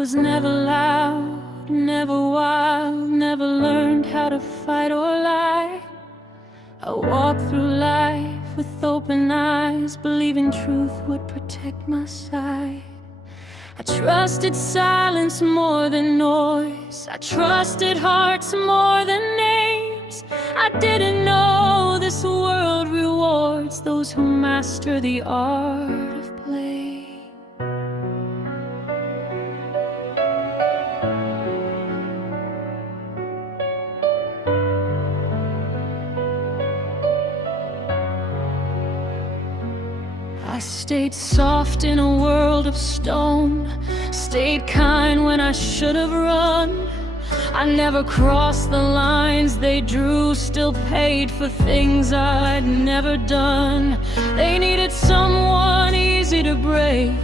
was never loud, never wild, never learned how to fight or lie. I walked through life with open eyes, believing truth would protect my side. I trusted silence more than noise, I trusted hearts more than names. I didn't know this world rewards those who master the art of play. I stayed soft in a world of stone, stayed kind when I should have run. I never crossed the lines they drew, still paid for things I'd never done. They needed someone easy to break,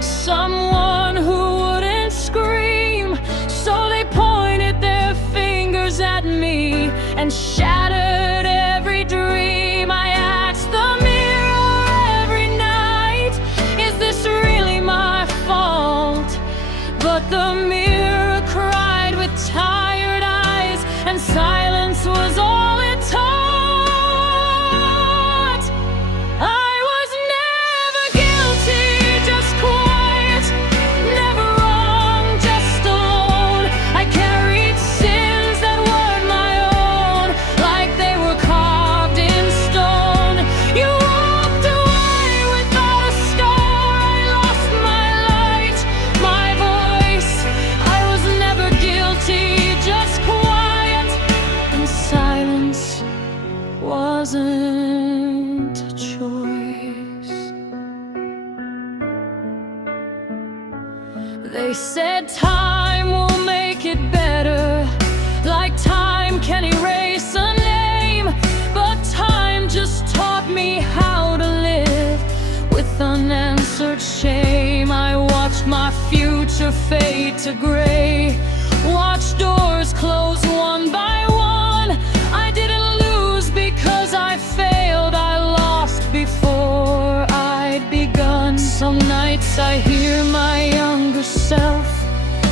someone who wouldn't scream. So they pointed their fingers at me and shattered every dream. I asked the mirror every night, is this really my fault? But the mirror cried with tired eyes, and silence was all it taught. I was never guilty, just quiet, never wrong, just alone. I carried sins that weren't my own, like they were carved in stone. You walked away without a scar, I lost my light, my voice. I was never guilty, just quiet, and silence wasn't a choice. They said time will make it better, like time can erase a name. But time just taught me how to live with unanswered shame. I watched my future fade to gray, watched doors close one by one. I didn't lose because I failed, I lost before I'd begun. Some nights I hear my younger self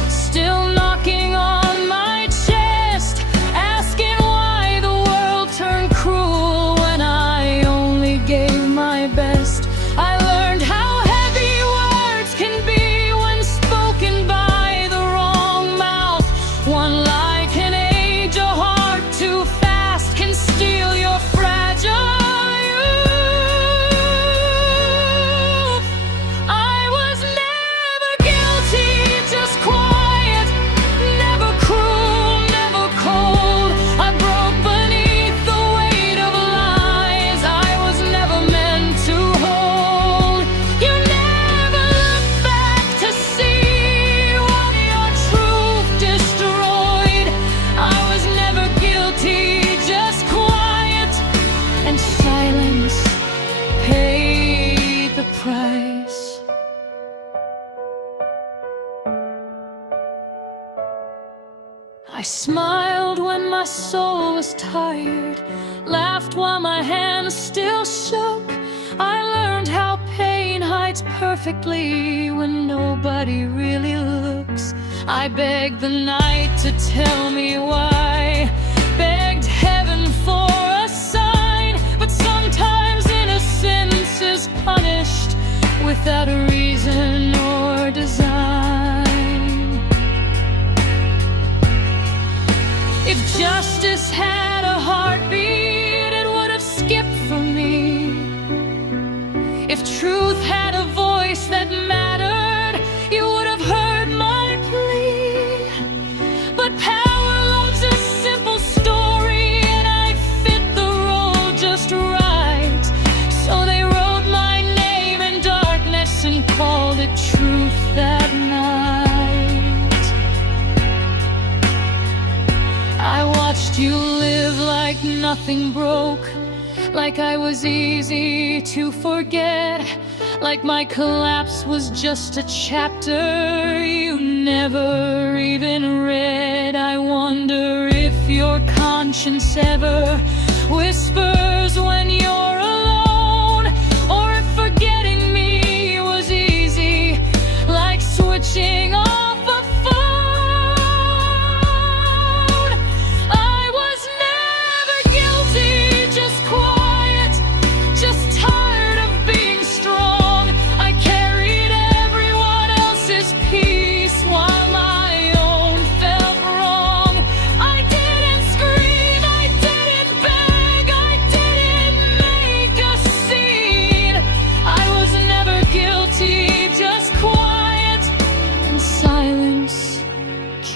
still knocking on my chest, asking why the world turned cruel when I only gave my best. I learned how heavy words can be when spoken by the wrong mouth. One lie can age a heart too fast, can steal your fragile youth. I was never guilty, just quiet, never cruel, never cold. I broke beneath the weight of lies I was never meant to hold. You never look back to see what your truth destroyed. I was never guilty, just quiet, and silence paid the price. I smiled when my soul was tired, laughed while my hands still shook. I learned how pain hides perfectly when nobody really looks. I begged the night to tell me why, begged heaven for a sign. But sometimes innocence is punished without a reason or design. If justice had a heartbeat, it would have skipped for me. If truth had a voice that mattered, you would have heard my plea. But power loves a simple story, and I fit the role just right. So they wrote my name in darkness and called it truth that night. I watched you live like nothing broke, like I was easy to forget, like my collapse was just a chapter you never even read. I wonder if your conscience ever whispers when you're alone, or if forgetting me was easy, like switching off a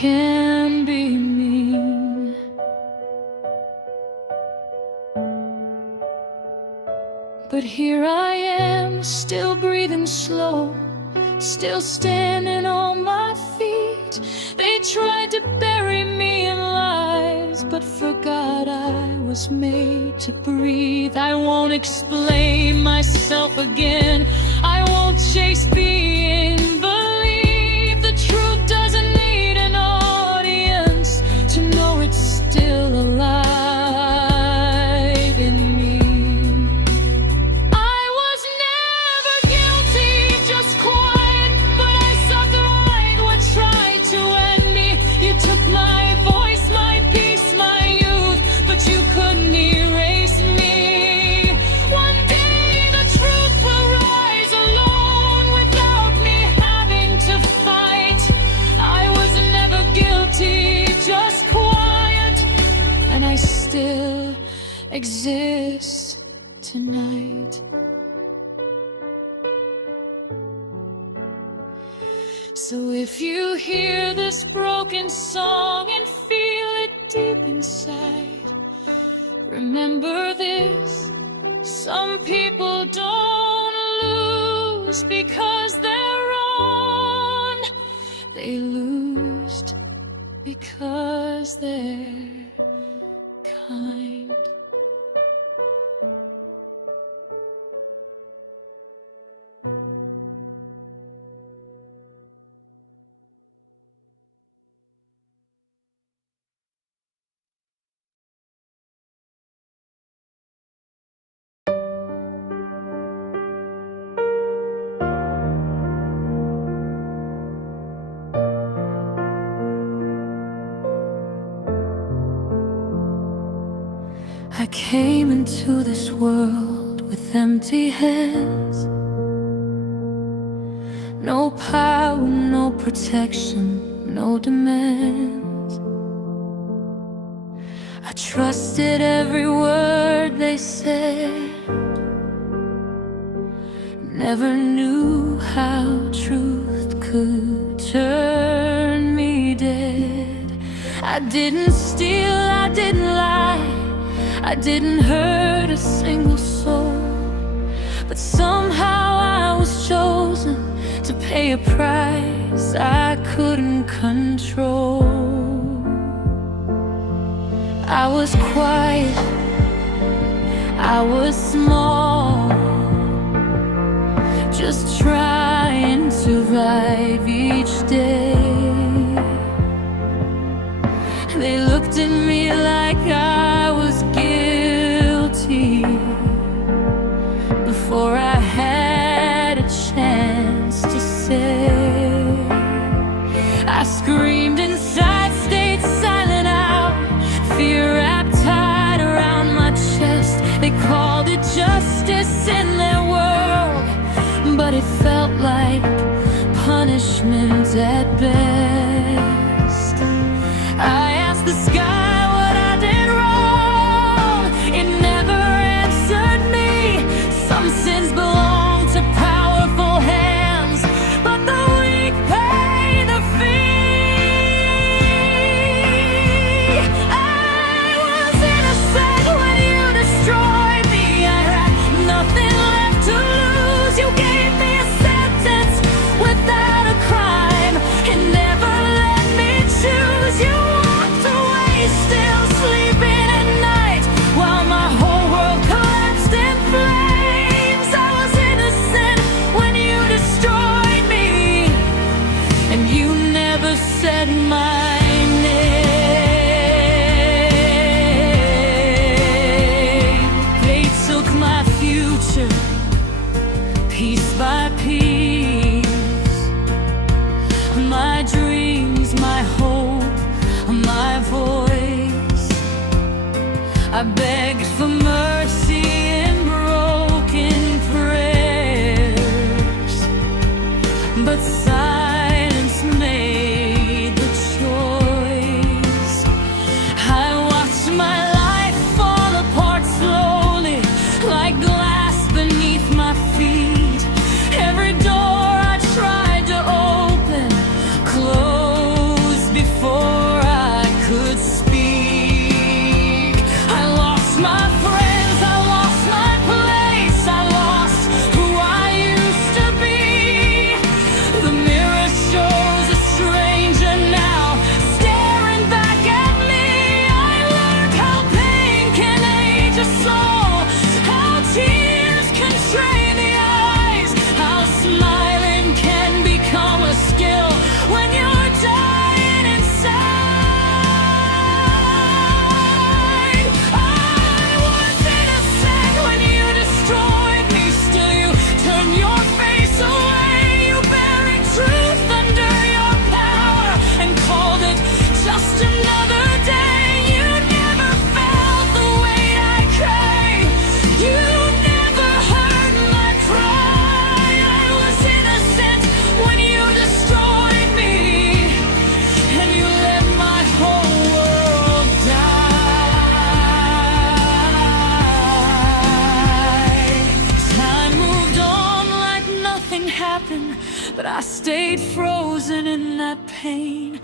can be mean. But here I am, still breathing slow, still standing on my feet. They tried to bury me in lies, but forgot I was made to breathe. I won't explain myself again, I won't chase being believed. The truth doesn't need an audience to know it's still alive in me. I was never guilty, just quiet, but I suffered what tried to end me. You took my voice, my peace, my youth, but you couldn't erase me. One day the truth will rise alone without me having to fight. I was never guilty, just quiet, and I still exist tonight. So if you hear this broken song and feel it deep inside, remember this: some people don't lose because they're wrong. They lose because they're kind. I came into this world with empty hands, no power, no protection, no demands. I trusted every word they said, never knew how truth could turn me dead. I didn't steal, I didn't lie, I didn't hurt a single soul, but somehow I was chosen to pay a price I couldn't control. I was quiet, I was small, just trying to survive each day. They looked at me like I was guilty before I had a chance to say. I screamed inside, stayed silent out, fear wrapped tight around my chest. They called it justice in their world, but it felt like punishment at best. I asked the sky what I did wrong, it never answered me. Some sins belong to powerful hands, but the weak pay the fee. I was innocent when you destroyed me. I had nothing left to lose. You gave me a sentence without a crime and never let me choose. You walked away, still sleeping at night, while my whole world collapsed in flames. I was innocent when you destroyed me, and you never said my name. They took my future piece by piece, my dreams, my hope, my voice. I begged for mercy in broken prayers, but silence made the choice. I watched my life fall apart slowly, like glass beneath my feet. Every door I tried to open closed before could speak. I lost my friends, I lost my place, I lost who I used to be. The mirror shows a stranger now, staring back at me. I learned how pain can age a soul, how tears can train the eyes, how smiling can become a skill when you're dying inside. I was innocent when you destroyed me. Still you turn your face away. You buried truth under your power and called it just another day. You never felt the weight I carry. You never heard my cry. I was innocent when you destroyed me, and you let my whole world die. Time moved on like nothing happened, but I stayed frozen in that pain.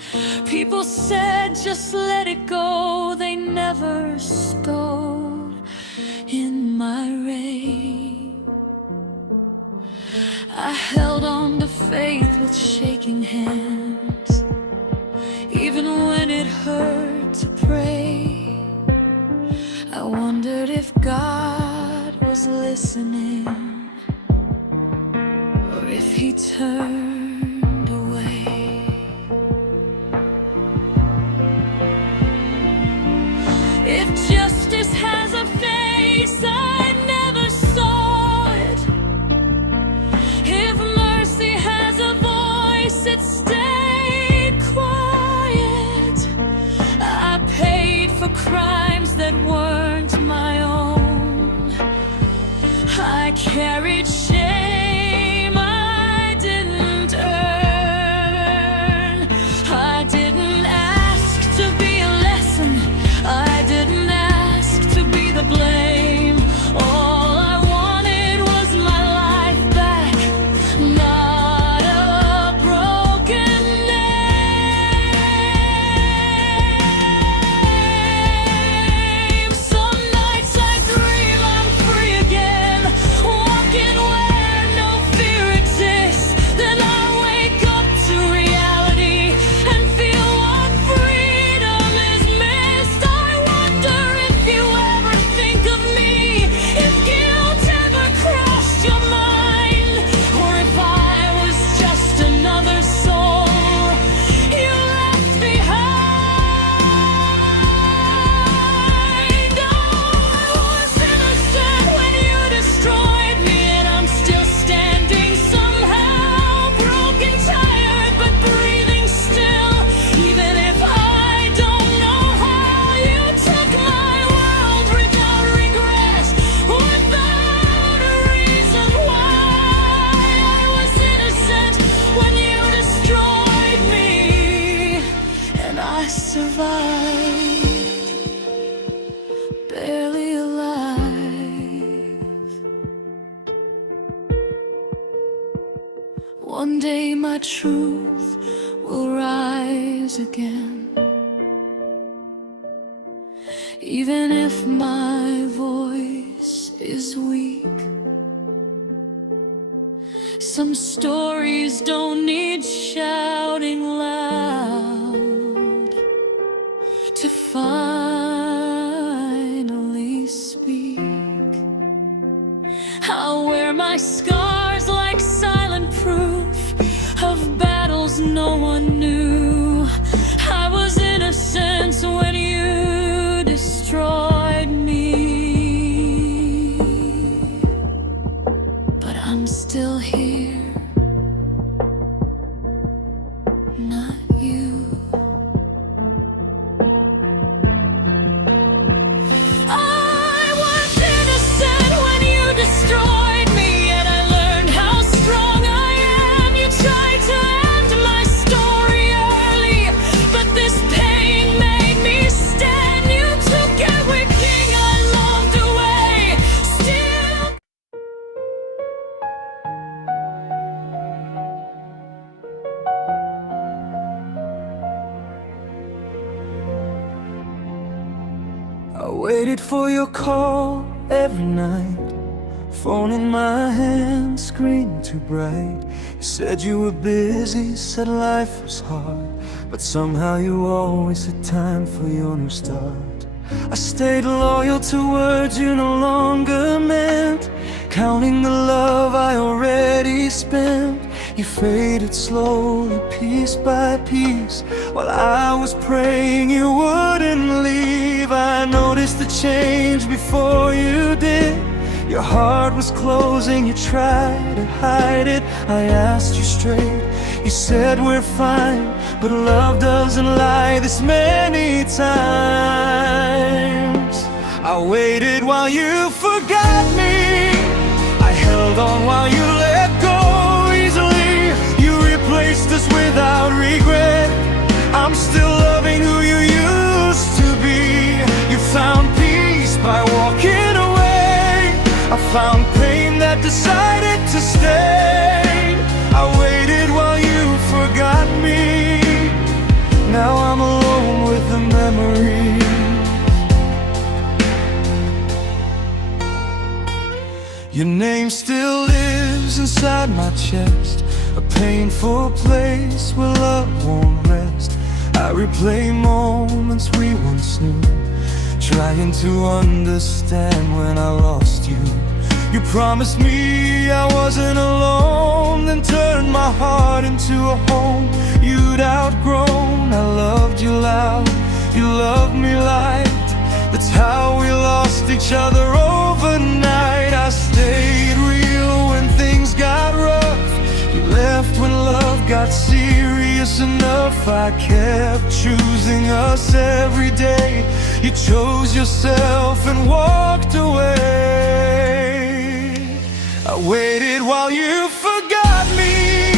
People said just let it go. They never stowed in my rain. I held on to faith with shaking hands, even when it hurt to pray. I wondered if God was listening, or if he turned away. If justice has a face, I never saw it. If mercy has a voice, it stayed quiet. I paid for crimes that weren't my own. I carried shame I didn't earn. I didn't ask to be a lesson. I didn't ask to be the blame. All I wanted was my life back, not a broken name. Some nights I dream I'm free again, walking where no fear exists. Then I wake up to reality and feel what freedom is missed. I wonder if you ever think of me, if guilt ever crossed your mind, or if I was just another soul you left behind. Oh, I was innocent when you destroyed me, and I'm still standing somehow, broken, tired, but breathing still. Even if I don't know how, you took my world without regret, without a reason why. I was innocent when you destroyed me, and I survived, barely alive. One day my truth will rise again, even if my voice is weak. Some stories don't need shouting loud to finally speak. I'll wear my scars like silent proof of battles no one knew. I was innocent when you destroyed me, but I'm still here, not you. I was innocent when you destroyed me, and I I waited for your call every night, phone in my hand, screen too bright. You said you were busy, said life was hard, but somehow you always had time for your new start. I stayed loyal to words you no longer meant, counting the love I already spent. You faded slowly, piece by piece, while I was praying you wouldn't leave. I noticed the change before you did. Your heart was closing, you tried to hide it. I asked you straight, you said we're fine, but love doesn't lie this many times. I waited while you forgot me, I held on while you let go easily. You replaced us without regret. I'm still loving who you used to be. You found peace by walking away. I found pain that decided to stay. I waited while you forgot me. Now I'm alone with the memory. Your name still lives inside my chest, a painful place where love won't rest. I replay moments we once knew, trying to understand when I lost you. You promised me I wasn't alone, then turned my heart into a home you'd outgrown. I loved you loud, you loved me light. That's how we lost each other overnight. I stayed real when things got rough. You left when love got serious enough. I kept choosing us every day. You chose yourself and walked away. I waited while you forgot me.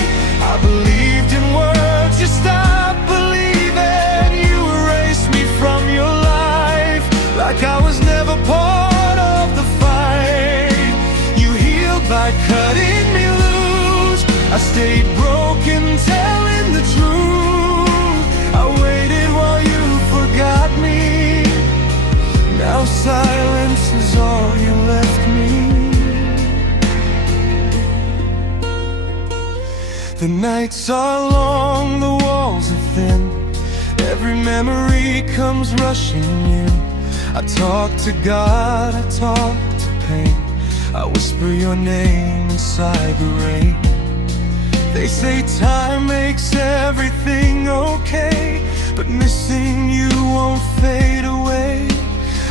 I believed in words you stopped believing. You erased me from your life like I was never part of the fight. You healed by cutting me loose. I stayed broken, telling the truth. I waited while you forgot me. Now silence is all you left me. The nights are long, the walls are thin. Every memory comes rushing in. I talk to God, I talk to pain. I whisper your name inside the rain. They say time makes everything okay, but missing you won't fade away.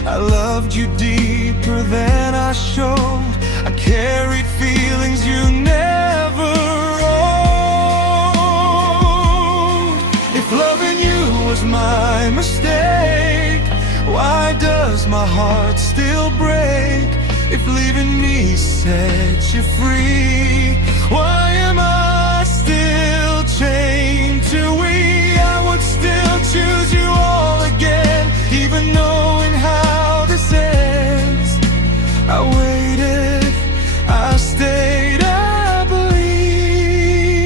I loved you deeper than I showed. I carried feelings you never owed. If loving you was my mistake, why does my heart still break? If leaving me set you free, why am I still chained to we? I would still choose you all again, even knowing how this ends. I waited, I stayed, I believe,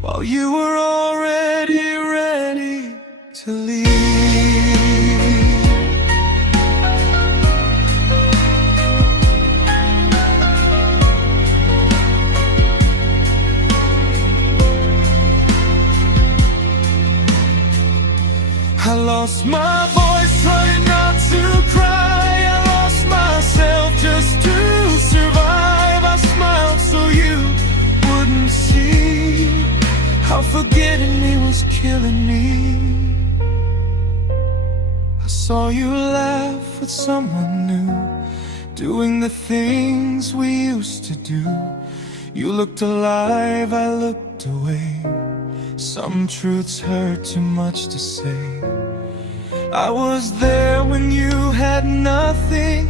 while you were already ready to leave. I lost my voice trying not to cry. I lost myself just to survive. I smiled so you wouldn't see how forgetting me was killing me. I saw you laugh with someone new, doing the things we used to do. You looked alive, I looked away. Some truths hurt too much to say. I was there when you had nothing.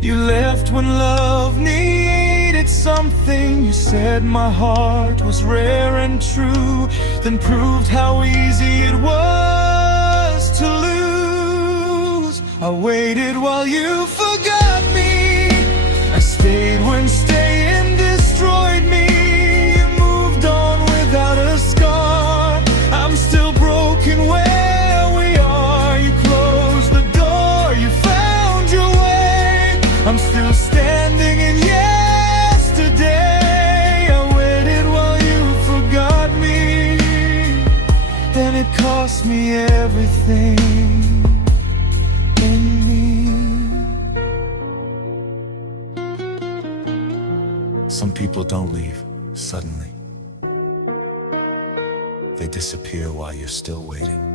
You left when love needed something. You said my heart was rare and true, then proved how easy it was to lose. I waited while you forgot me. I stayed when staying destroyed me. You moved on without a scar. I'm still broken where we then it cost me everything in me. Some people don't leave suddenly. They disappear while you're still waiting.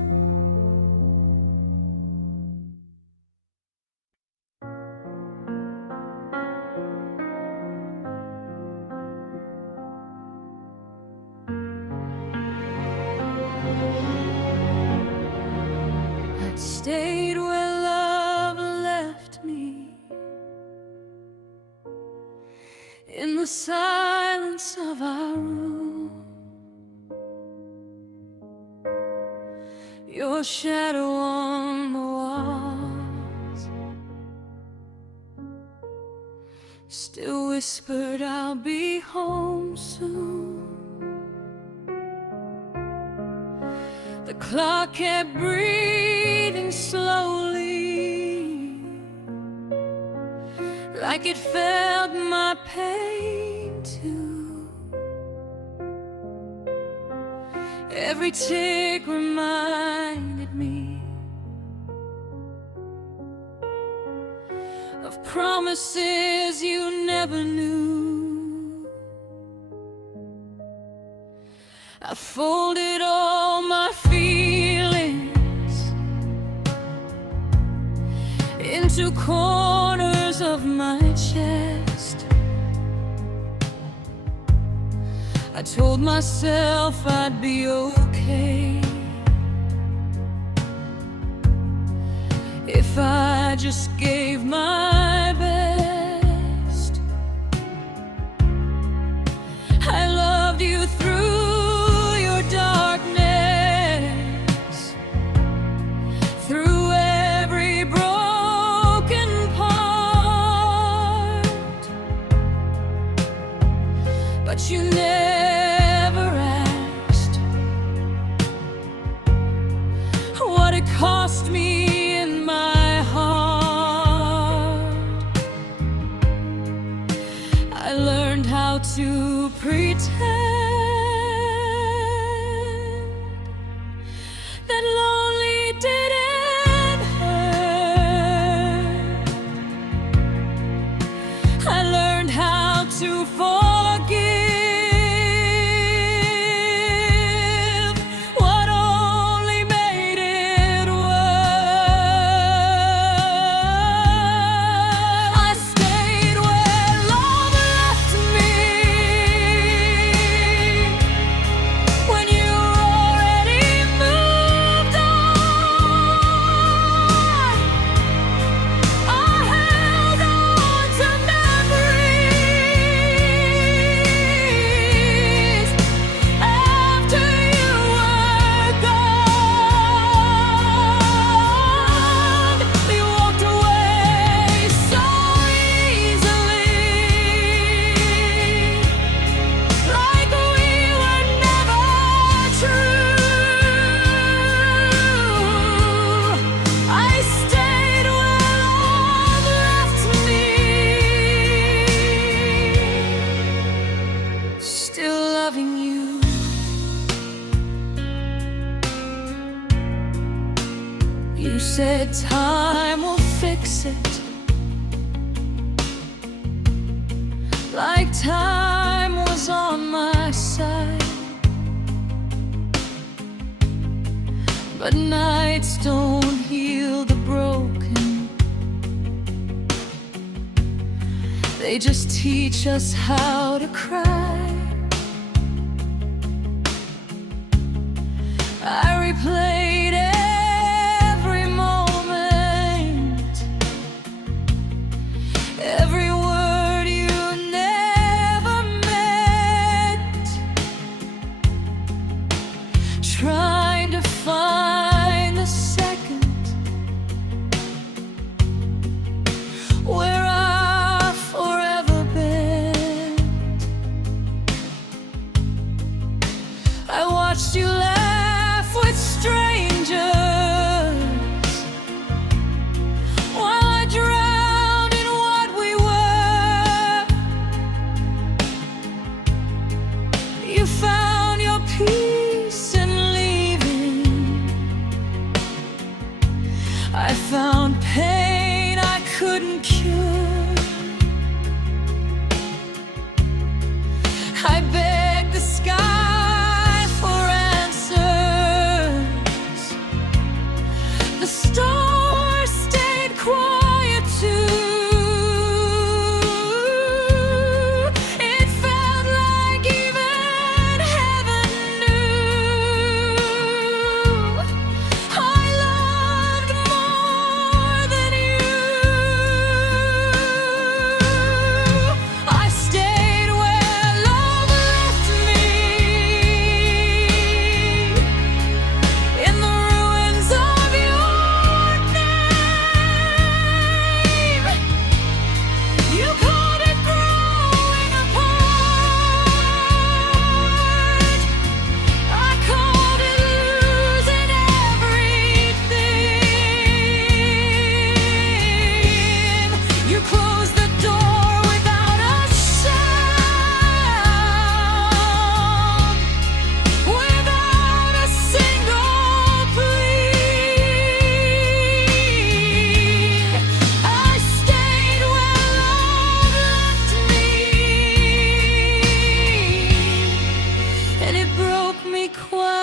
I stayed where love left me, in the silence of our room. Your shadow on the walls still whispered, I'll be home soon. The clock kept breathing slowly, like it felt my pain too. Every tick reminded me of promises you never knew. I folded all my feelings into corners of my chest. I told myself I'd be okay if I just gave my best. I loved you through your darkness, through every broken part, but you never asked what it cost me in my heart. I learned how to pretend that lonely didn't hurt. I learned how to forgive what only made it worse. I stayed where love left me, when you already moved on. I held on to memories after you were gone. We walked away so easily, like we were never true. I stayed where love left me, still loving you. You said time will fix it, like time was on my side. But nights don't heal the broken, they just teach us how to cry. I replayed every moment, every word you never meant, trying to find the second where I've forever been. I watched you laugh with strangers while I drowned in what we were. You found your peace in leaving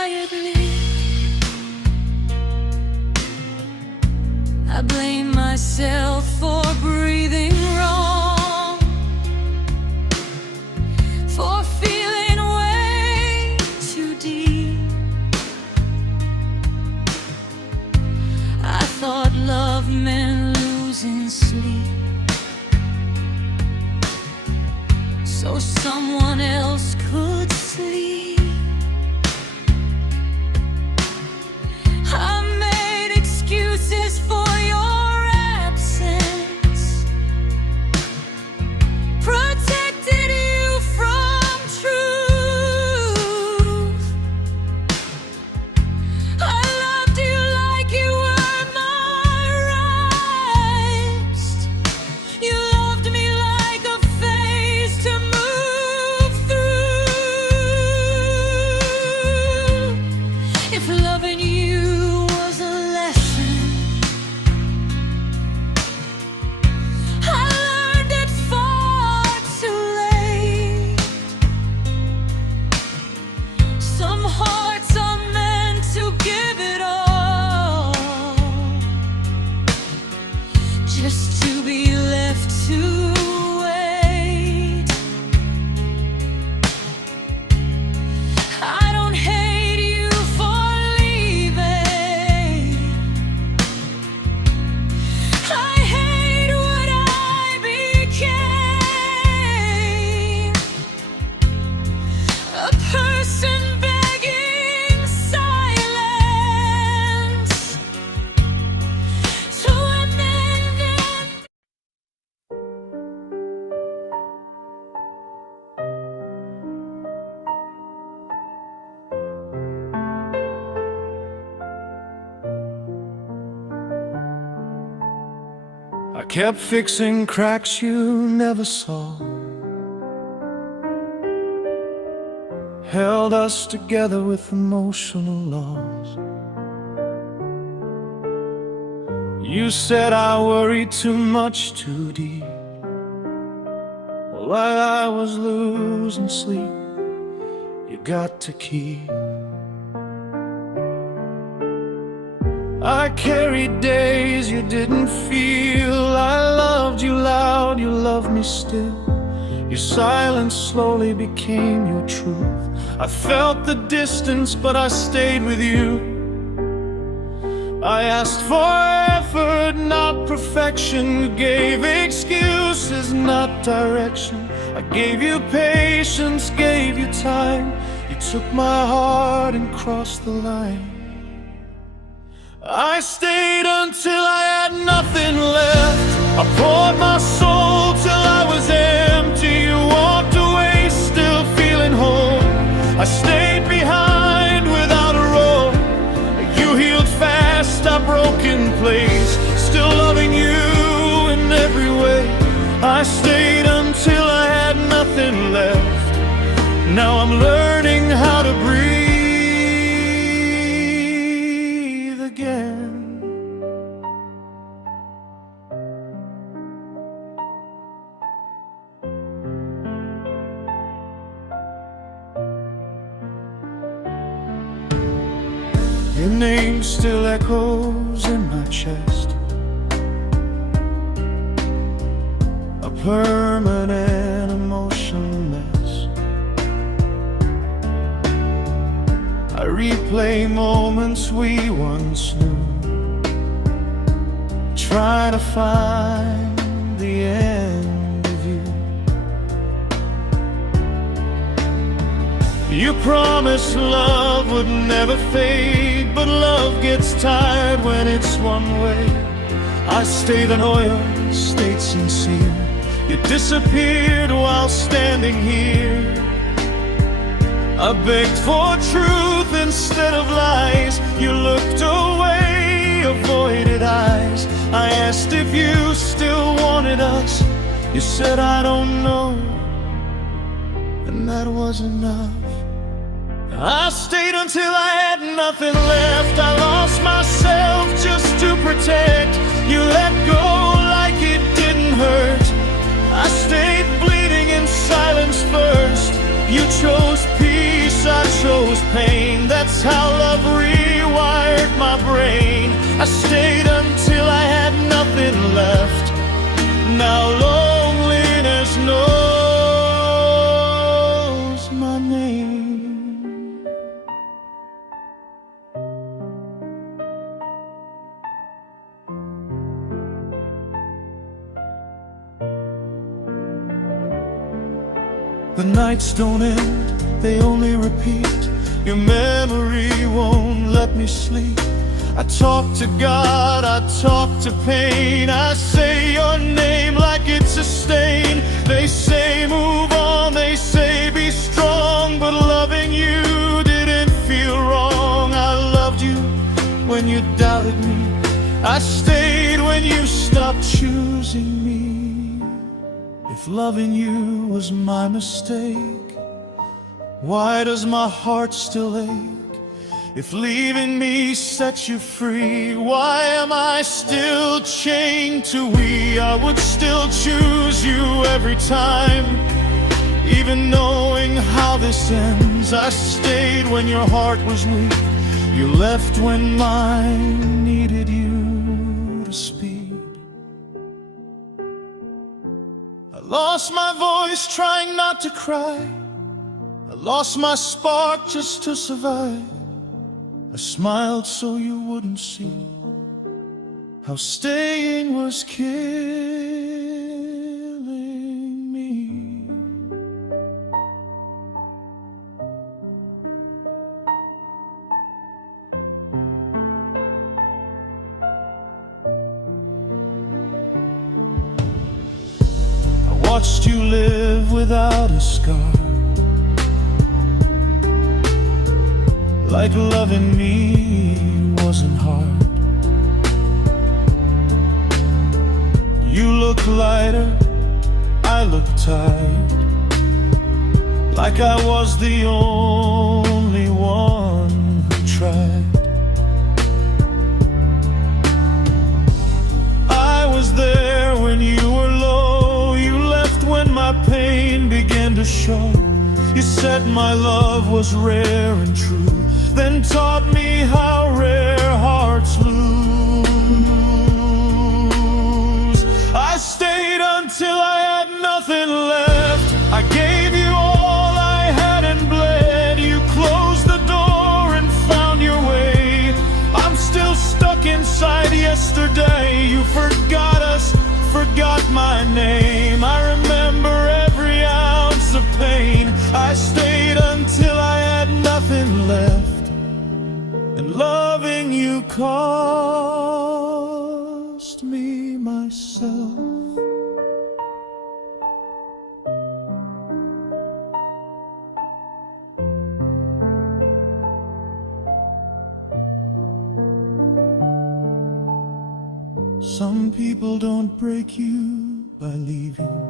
quietly. I blame myself for breathing wrong, for feeling way too deep. I thought love meant losing sleep, so someone else could sleep. I made excuses for your absence, protected you from truth. I loved you like you were my rights. You loved me like a phase to move through. If loving you was a lesson, I learned it far too late. Some hearts are meant to give it all, just to be left to wait. I don't hate you for leaving, I hate what I became. A person begging silence to an ending. I kept fixing cracks you never saw, held us together with emotional laws. You said I worried too much, too deep. While I was losing sleep, you got to keep. I carried days you didn't feel. I loved you loud, you loved me still. Your silence slowly became your truth. I felt the distance, but I stayed with you. I asked for effort, not perfection. You gave excuses, not direction. I gave you patience, gave you time. You took my heart and crossed the line. I stayed until I had nothing left. I poured my soul till I was empty. You walked away still feeling whole. I stayed behind without a role. You healed fast our broken place, still loving you in every way. I stayed until I had nothing left. Now I'm learning how to breathe again. Your name still echoes in my chest, a permanent emotion mess. I replay moments we once knew, trying to find the end of you. You promised love would never fade, but love gets tired when it's one way. I stayed loyal, stayed sincere. You disappeared while standing here. I begged for truth instead of lies. You looked away, avoided eyes. I asked if you still wanted us. You said I don't know, and that was enough. I stayed until I had nothing left. I lost myself just to protect. You let go like it didn't hurt. I stayed bleeding in silence first. You chose peace choice, I chose pain. That's how love rewired my brain. I stayed until I had nothing left. Now loneliness knows my name. The nights don't end, they only repeat. Your memory won't let me sleep. I talk to God, I talk to pain. I say your name like it's a stain. They say move on, they say be strong, but loving you didn't feel wrong. I loved you when you doubted me. I stayed when you stopped choosing me. If loving you was my mistake, why does my heart still ache? If leaving me set you free, why am I still chained to we? I would still choose you every time, even knowing how this ends. I stayed when your heart was weak. You left when mine needed you to speak. I lost my voice trying not to cry. I lost my spark just to survive. I smiled so you wouldn't see how staying was killing me. I watched you live without a scar, like loving me wasn't hard. You look lighter, I look tired, like I was the only one who tried. I was there when you were low. You left when my pain began to show. You said my love was rare and true, then taught me how rare hearts lose. I stayed until I had nothing left. I gave you all I had and bled. You closed the door and found your way. I'm still stuck inside yesterday. You forgot us, forgot my name. I remember every ounce of pain. I stayed until I had nothing left, and loving you cost me myself. Some people don't break you by leaving.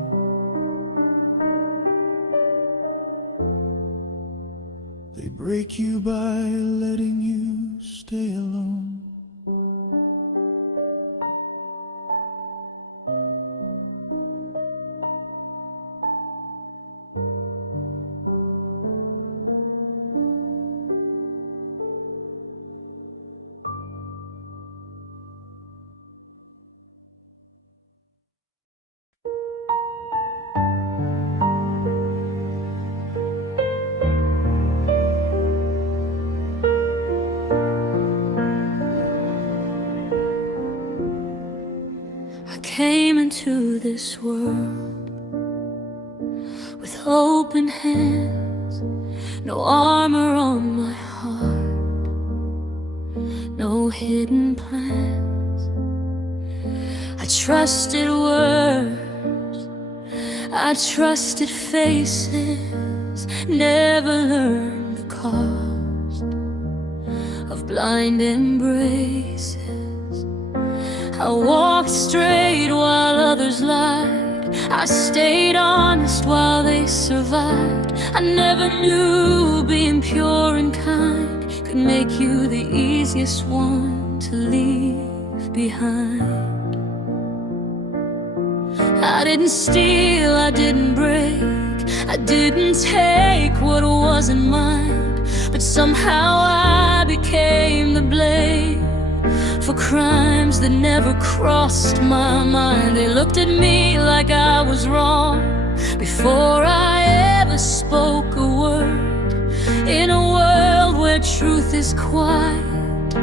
They break you by letting you stay alone. I came into this world with open hands, no armor on my heart, no hidden plans. I trusted words, I trusted faces, never learned the cost of blind embraces. I walked straight while others lied. I stayed honest while they survived. I never knew being pure and kind could make you the easiest one to leave behind. I didn't steal, I didn't break, I didn't take what wasn't mine. but somehow I became the blame for crimes that never crossed my mind. They looked at me like I was wrong before I ever spoke a word. In a world where truth is quiet,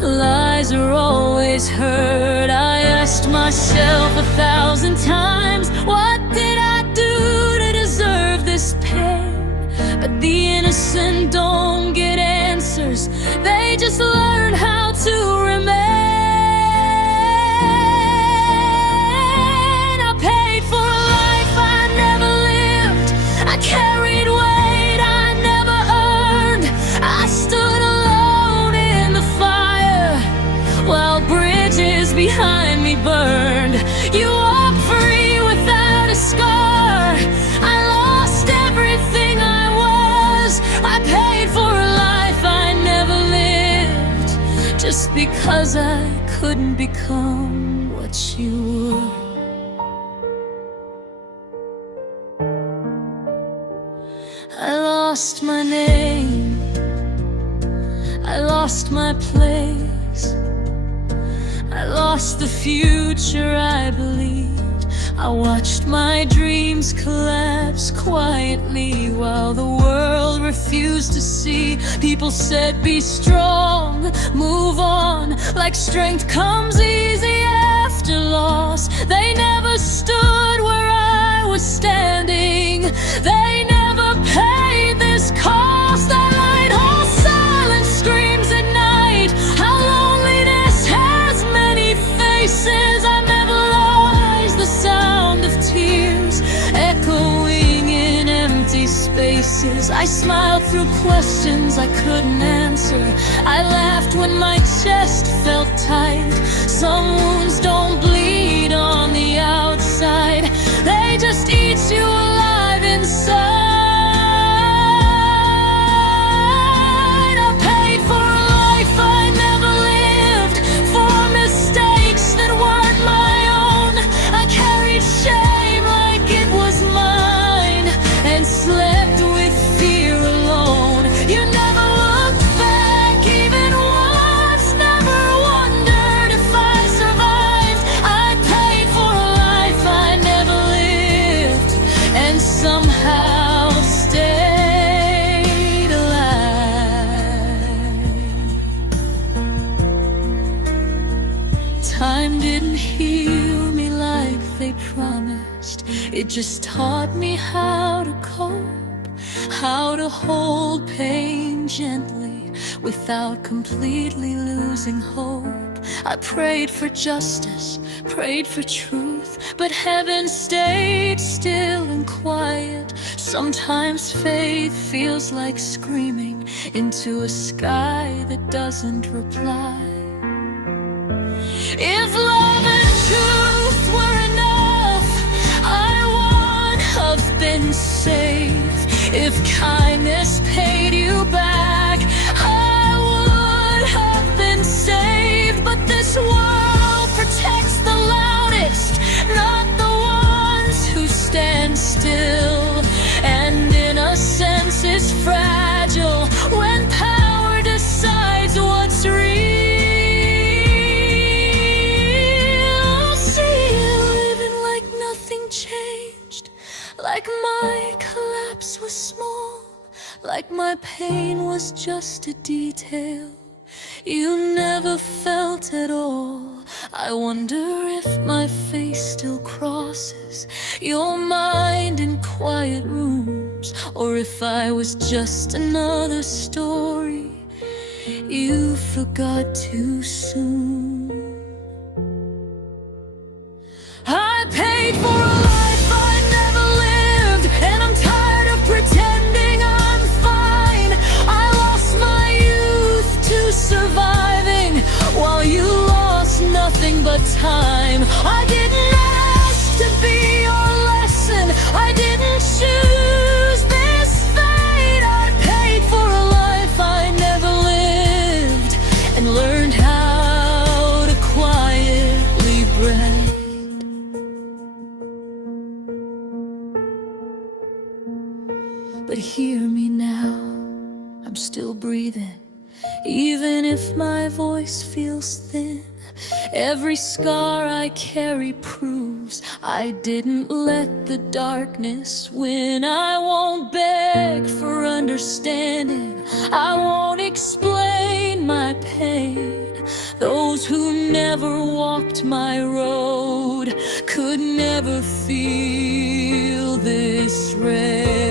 lies are always heard. I asked myself 1,000 times, what did I do to deserve this pain? But the innocent don't get answers, they just learn how to remain. I paid for a life I never lived, I carried weight I never earned. I stood alone in the fire while bridges behind me burned. You walk free without a scar, I lost everything I was. I paid for a life I never lived, just because I couldn't become what you were. I lost my name, I lost my place, I lost the future I believed. I watched my dreams collapse quietly while the world refused to see. People said, be strong, move on, like strength comes easy after loss. They never stood where I was standing, they never paid this cost. I light all silent screams at night, how loneliness has many faces. I never lost the sound of tears echoing in empty spaces. I smiled through questions I couldn't answer, I laughed when my chest felt tight. Some wounds don't bleed on the outside, they just eat you alive inside. Time didn't heal me like they promised, it just taught me how to cope, how to hold pain gently without completely losing hope. I prayed for justice, prayed for truth, but heaven stayed still and quiet. Sometimes faith feels like screaming into a sky that doesn't reply. If love and truth were enough, I would have been saved. If kindness paid you back, I would have been saved. But this world protects the loudest, not the ones who stand still. And innocence is fragile when power decides what's real. Like my collapse was small, like my pain was just a detail you never felt at all. I wonder if my face still crosses your mind in quiet rooms, or if I was just another story you forgot too soon. I paid for a life I never lived, and I'm tired of pretending I'm fine. I lost my youth to surviving, while you lost nothing but time. I didn't ask to be your lesson, I didn't choose this fate. I paid for a life I never lived, and learned how to quietly breathe. But hear me now, I I'm still breathing, even if my voice feels thin. Every scar I carry proves I didn't let the darkness win. I won't beg for understanding, I won't explain my pain. Those who never walked my road could never feel this rain.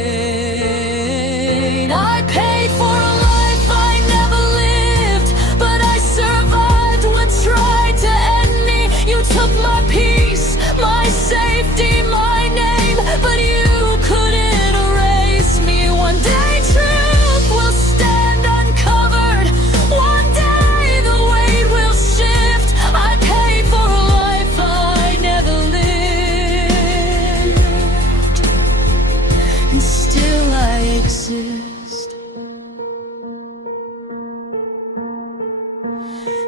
I paid for a life I never lived, but I survived what tried to end me. You took my peace, my safety, my name, but you couldn't erase me. One day truth will stand uncovered, one day the weight will shift. I paid for a life I never lived, and still I exist.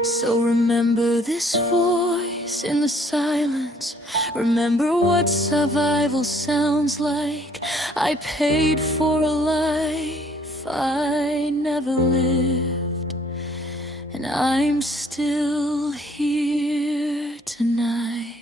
So remember this voice in the silence. Remember what survival sounds like. I paid for a life I never lived, and I'm still here tonight.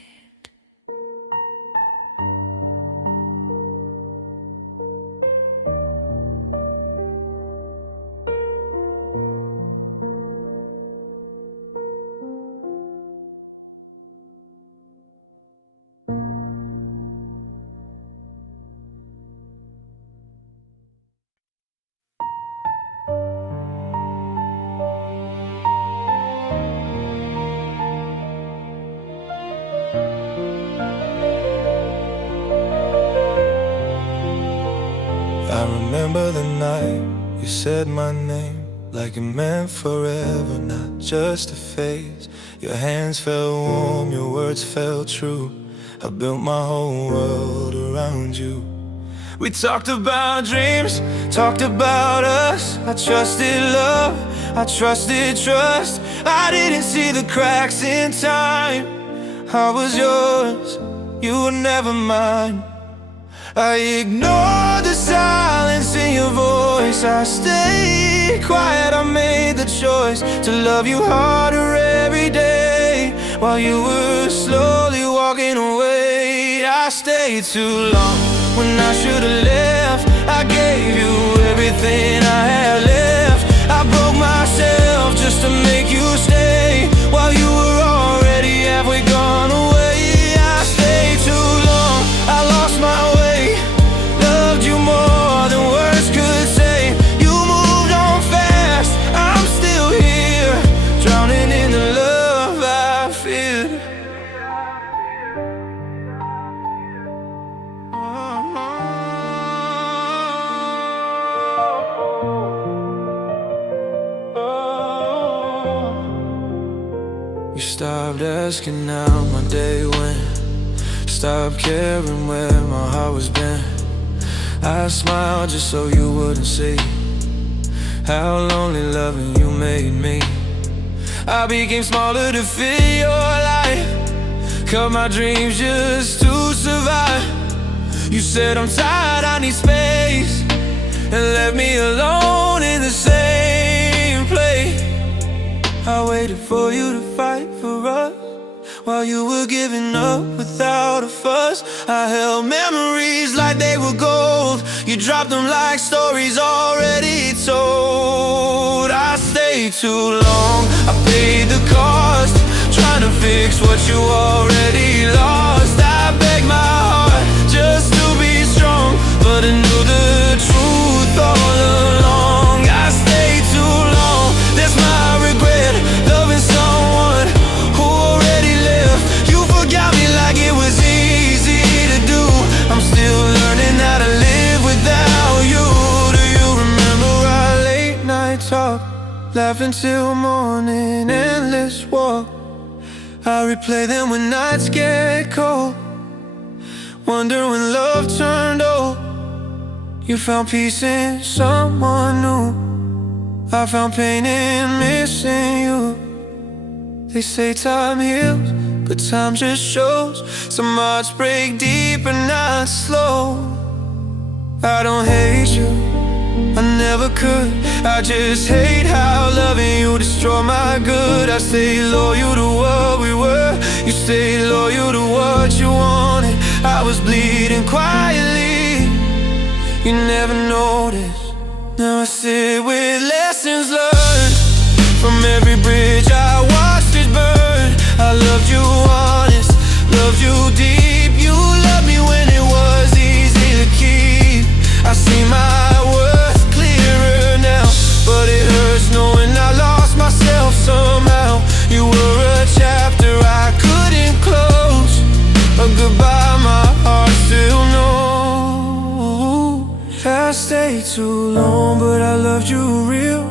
I remember the night you said my name, like it meant forever, not just a phase. Your hands felt warm, your words felt true. I built my whole world around you. We talked about dreams, talked about us. I trusted love, I trusted trust. I didn't see the cracks in time. I was yours, you were never mine. I ignored the silence in your voice. I stayed quiet, I made the choice to love you harder every day, while you were slowly walking away. I stayed too long when I should've left. I gave you everything I had left. I broke myself just to make you stay, while you were already halfway gone away. I stayed too long, I lost my way. Loved you more than words could say. You moved on fast, I'm still here, drowning in the love I feared. You stopped asking how my day went, stopped caring where my heart was bent. I smiled just so you wouldn't see how lonely loving you made me. I became smaller to fit your life, cut my dreams just to survive. You said I'm tired, I need space, and left me alone in the same place. I waited for you to fight for us, while you were giving up without a fuss. I held memories like they were gold. You dropped them like stories already told. I stayed too long, I paid the cost, trying to fix what you already lost. I begged my heart just to be strong, but I knew the truth all along. I stayed too long, that's my regret, loving someone who already left. You forgot me like it was easy to do. I'm still learning how to live without you. Do you remember our late night talk, laughing till morning, endless walk? I replay them when nights get cold, wonder when love turned old. You found peace in someone new, I found pain in missing you. They say time heals, but time just shows some hearts break deep and not slow. I don't hate you, I never could. I just hate how loving you destroyed my good. I stay loyal to what we were, you stay loyal to what you wanted. I was bleeding quietly, you never noticed. Now I sit with lessons learned from every bridge I watched it burn. I loved you honest, loved you deep. You loved me when it was easy to keep. I see my worth clearer now, but it hurts knowing I lost myself somehow. You were a chapter I couldn't close, a goodbye my heart still knows. I stayed too long, but I loved you real.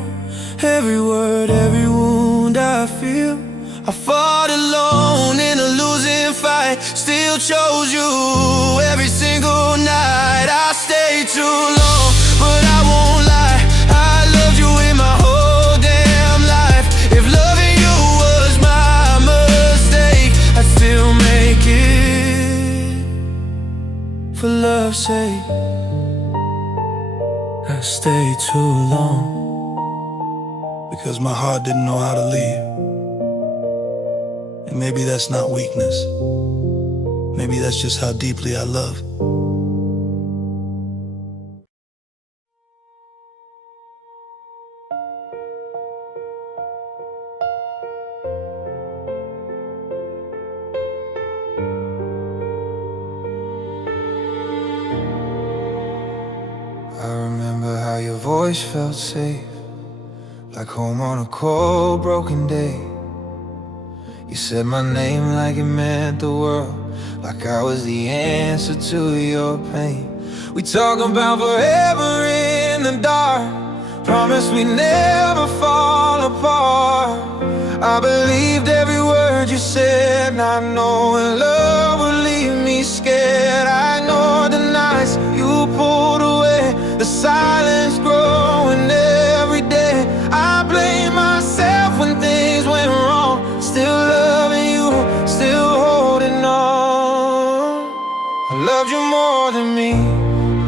Every word, every wound I feel. I fought alone in a losing fight, still chose you every single night. I stayed too long, but I won't lie, I loved you in my whole damn life. If loving you was my mistake, I'd still make it for love's sake. I stayed too long because my heart didn't know how to leave. And maybe that's not weakness, maybe that's just how deeply I love. I remember how your voice felt safe, like home on a cold, broken day. You said my name like it meant the world, like I was the answer to your pain. We talk about forever in the dark, promise we never fall apart. I believed every word you said, not knowing love would leave me scared. I ignored the nights you pulled away, the silence growing every day. I blame myself when things went wrong, still loving you, still holding on. I loved you more than me,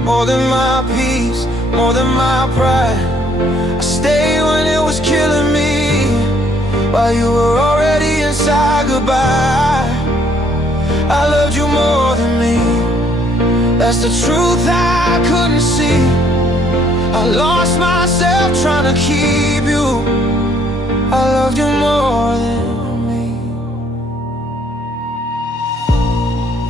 more than my peace, more than my pride. I stayed when it was killing me, while you were already inside goodbye. I loved you more than me, that's the truth I couldn't see. I lost myself trying to keep you. I loved you more than me.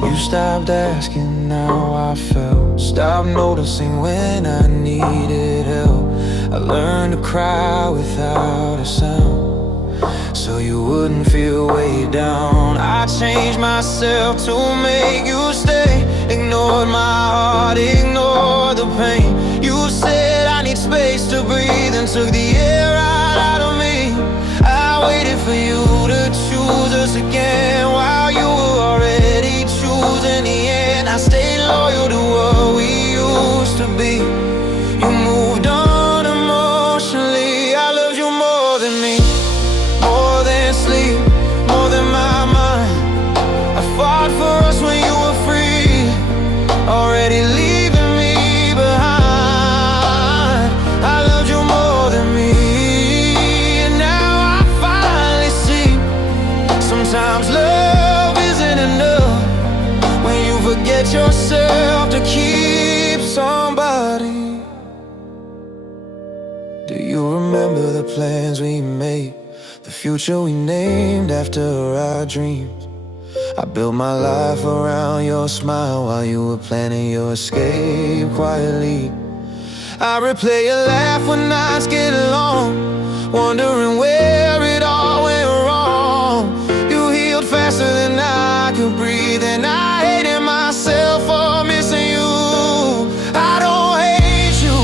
You stopped asking how I felt, stopped noticing when I needed help. I learned to cry without a sound, so you wouldn't feel weighed down. I changed myself to make you stay, ignored my heart, ignored the pain. You said I need space to breathe and took the air right out of me. I waited for you to choose us again, while you were already choosing the end. I stayed loyal to what we used to be. You moved on emotionally. I loved you more than me, more than sleep, more than my mind. I fought for us when you were free, already leaving me behind. I loved you more than me, and now I finally see sometimes love isn't enough when you forget yourself to keep somebody. Do you remember the plans we made, the future we named after our dreams? I built my life around your smile while you were planning your escape quietly. I replay your laugh when nights get long, wondering where it all went wrong. You healed faster than I could breathe, and I hated myself for missing you. I don't hate you,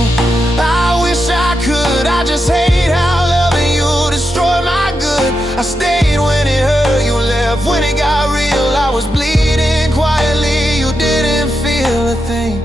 I wish I could. I just hate how loving you destroyed my good. I stayed when it hurt, you left when it got real. I was bleeding quietly, you didn't feel a thing.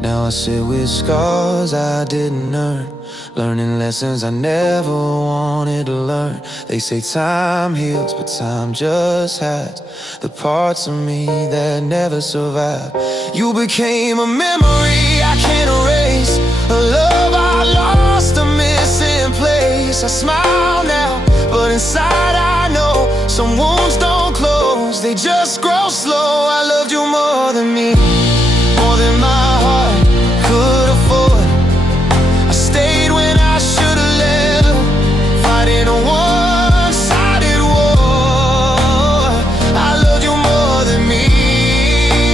Now I sit with scars I didn't earn, learning lessons I never wanted to learn. They say time heals, but time just hides the parts of me that never survived. You became a memory I can't erase a love I lost, a missing place. I smile now, but inside I know some wounds don't close, they just grow slow. I loved you more than me, more than my heart could afford. I stayed when I should have left, fighting a one-sided war. I loved you more than me,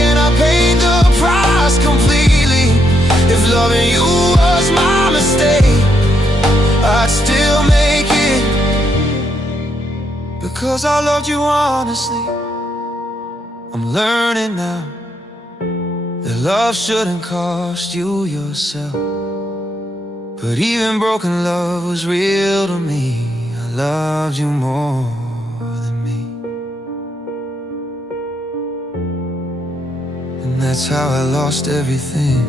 and I paid the price completely. If loving you was my mistake, I'd still make it, because I loved you honestly. I'm learning now that love shouldn't cost you yourself, but even broken love was real to me. I loved you more than me, and that's how I lost everything.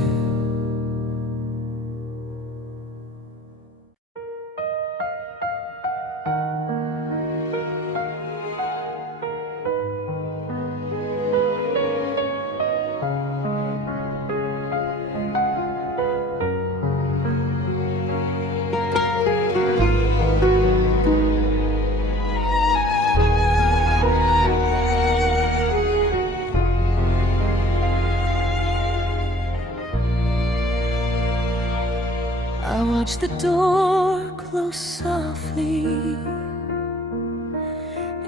I watched the door close softly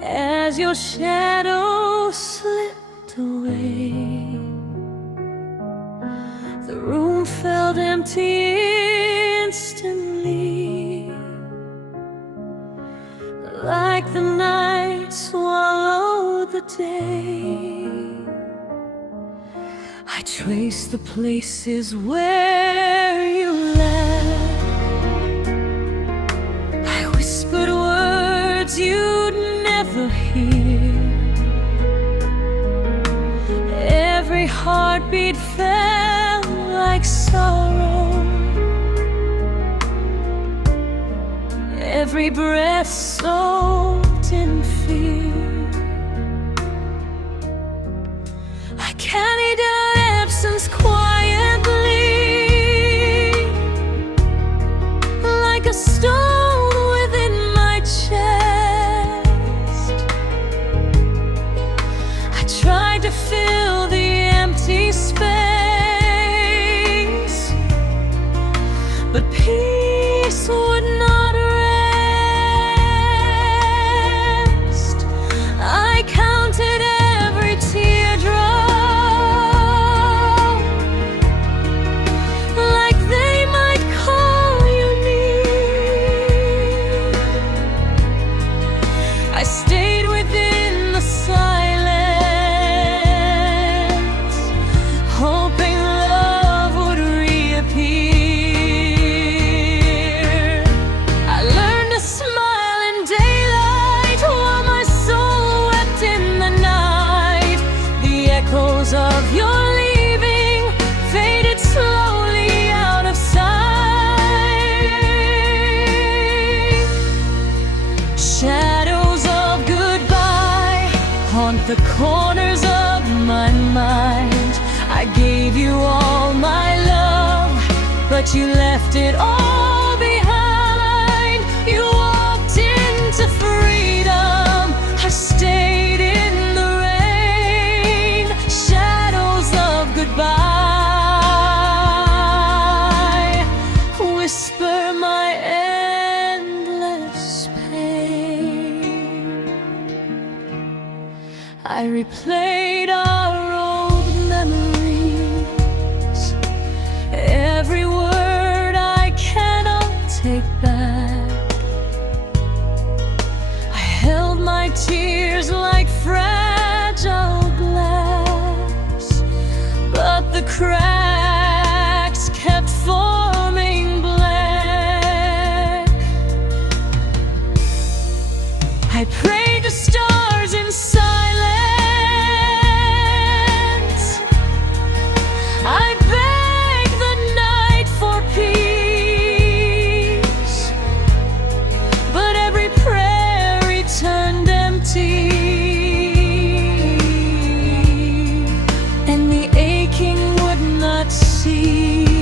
as your shadow slipped away. The room felt empty instantly, like the night swallowed the day. I traced the places where you left. I whispered words you'd never hear. Every heartbeat felt like sorrow, every breath soaked in fear. I carried our absence quietly, like a stone within my chest. I tried to fill the empty space, but peace would not rest. I counted every teardrop, like they might call you near. I stayed within the silence, hoping love would reappear. I learned to smile in daylight while my soul wept in the night. The echoes of your leaving faded slowly out of sight. Shadows of goodbye haunt the corners of my mind. I gave you all my love, but you left it all behind. You walked into freedom, I stayed in the rain. Shadows of goodbye whisper my endless pain. I replayed our old memories, every word I cannot take back. I held my tears like fragile glass, but the cracks kept forming black. I prayed to stars in silence, I begged the night for peace, but every prayer returned empty, and the aching would not cease.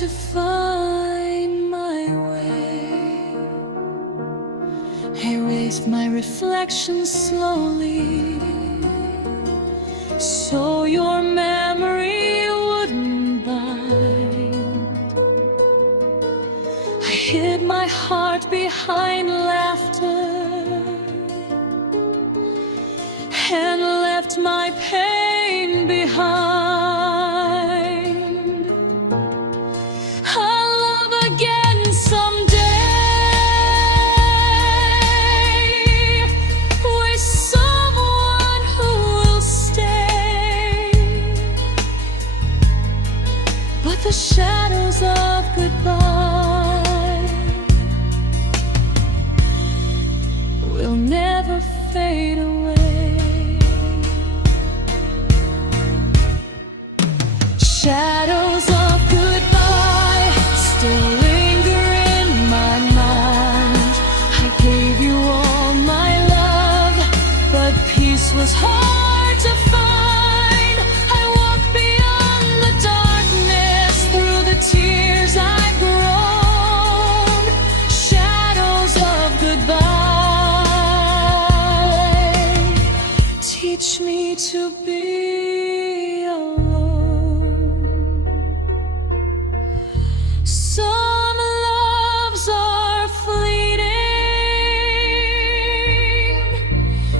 to find my way. Erased my reflection slowly, so your memory wouldn't bind. I hid my heart behind laughter and left my pain behind. I'll love again someday, with someone who will stay. But the shadows of goodbye will never fade away. Shadows of goodbye still linger in my mind. I gave you all my love, but peace was hard to find. I walked beyond the darkness, through the tears I've grown. Shadows of goodbye, teach me to be alone. Some loves are fleeting,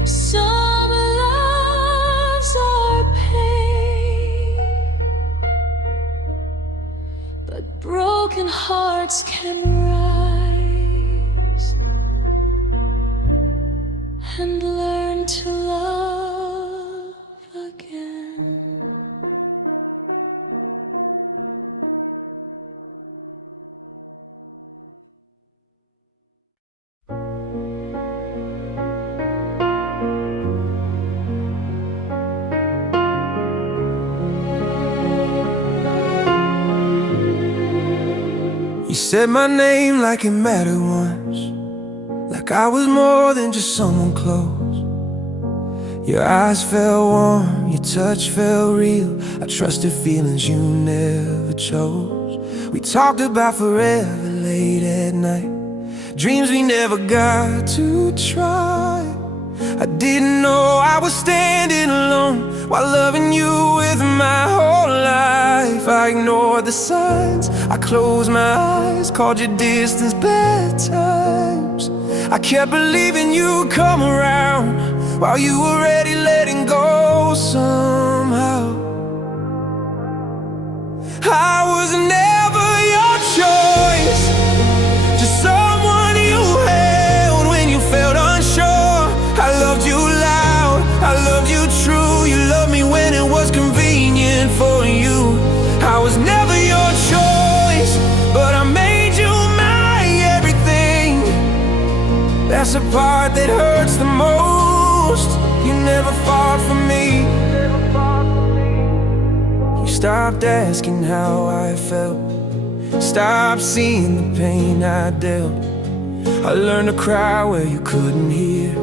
some loves are pain, but broken hearts can rise and learn to love again. You said my name like it mattered once, like I was more than just someone close. Your eyes felt warm, your touch felt real. I trusted feelings you never chose. We talked about forever late at night, dreams we never got to try. I didn't know I was standing alone while loving you with my whole life. I ignored the signs, I closed my eyes, called your distance bad times. I kept believing you'd come around while you were already letting go somehow. I was never your choice, just someone you held when you felt unsure. I loved you loud, I loved you true. You loved me when it was convenient for you. I was never your choice, but I made you my everything. That's the part that hurts the most. You never fought for me. You stopped asking how I felt, stopped seeing the pain I dealt. I learned to cry where you couldn't hear,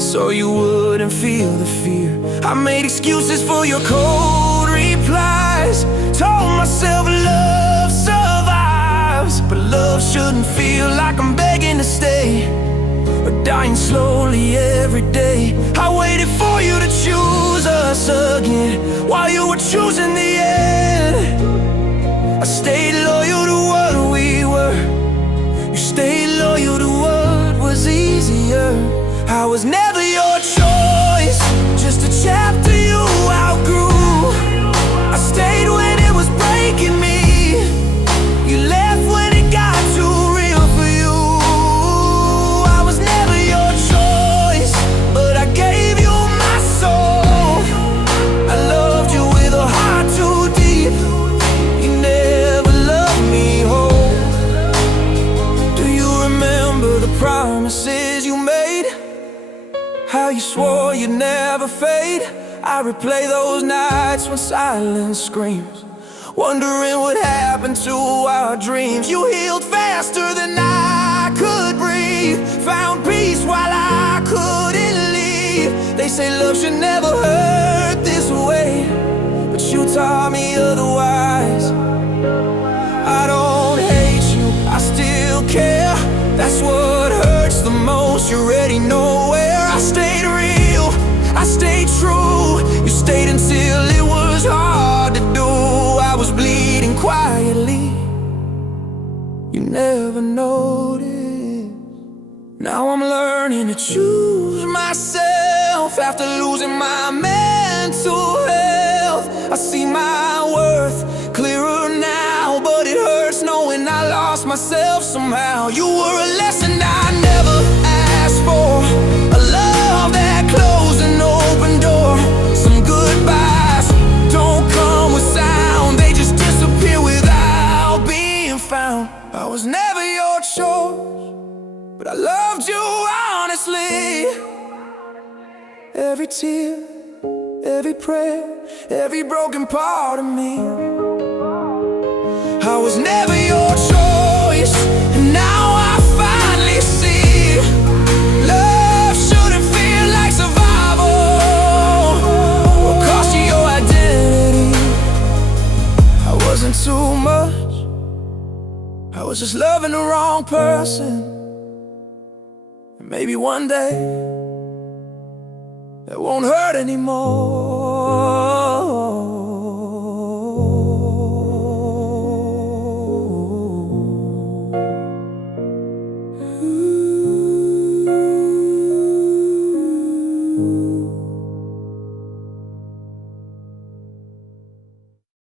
so you wouldn't feel the fear. I made excuses for your cold replies, told myself love survives, but love shouldn't feel like I'm begging to stay, but dying slowly every day. I waited for you to choose us again while you were choosing the end. I stayed loyal to what we were, you stayed loyal to what was easier. I was never your choice, just a chapter you outgrew. I stayed when it was breaking me, you left when it got too real for you. I was never your choice, but I gave you my soul. I loved you with a heart too deep, you never loved me whole. Do you remember the promises you made? How you swore you'd never fade? I replay those nights when silence screams, wondering what happened to our dreams. You healed faster than I could breathe, found peace while I couldn't leave. They say love should never hurt this way, but you taught me otherwise. care. That's what hurts the most. You're already know where I stayed real, I stayed true. You stayed until it was hard to do. I was bleeding quietly, you never noticed. Now I'm learning to choose myself after losing my mental health. I see my worth clearer now, but it hurts knowing I lost myself somehow. You were a lesson I never asked for, a love that closed an open door. Some goodbyes don't come with sound, they just disappear without being found. I was never your choice, but I loved you honestly. Every tear, every prayer, every broken part of me. I was never your choice, and now I finally see love shouldn't feel like survival or cost you your identity. I wasn't too much, I was just loving the wrong person. And maybe one day that won't hurt anymore.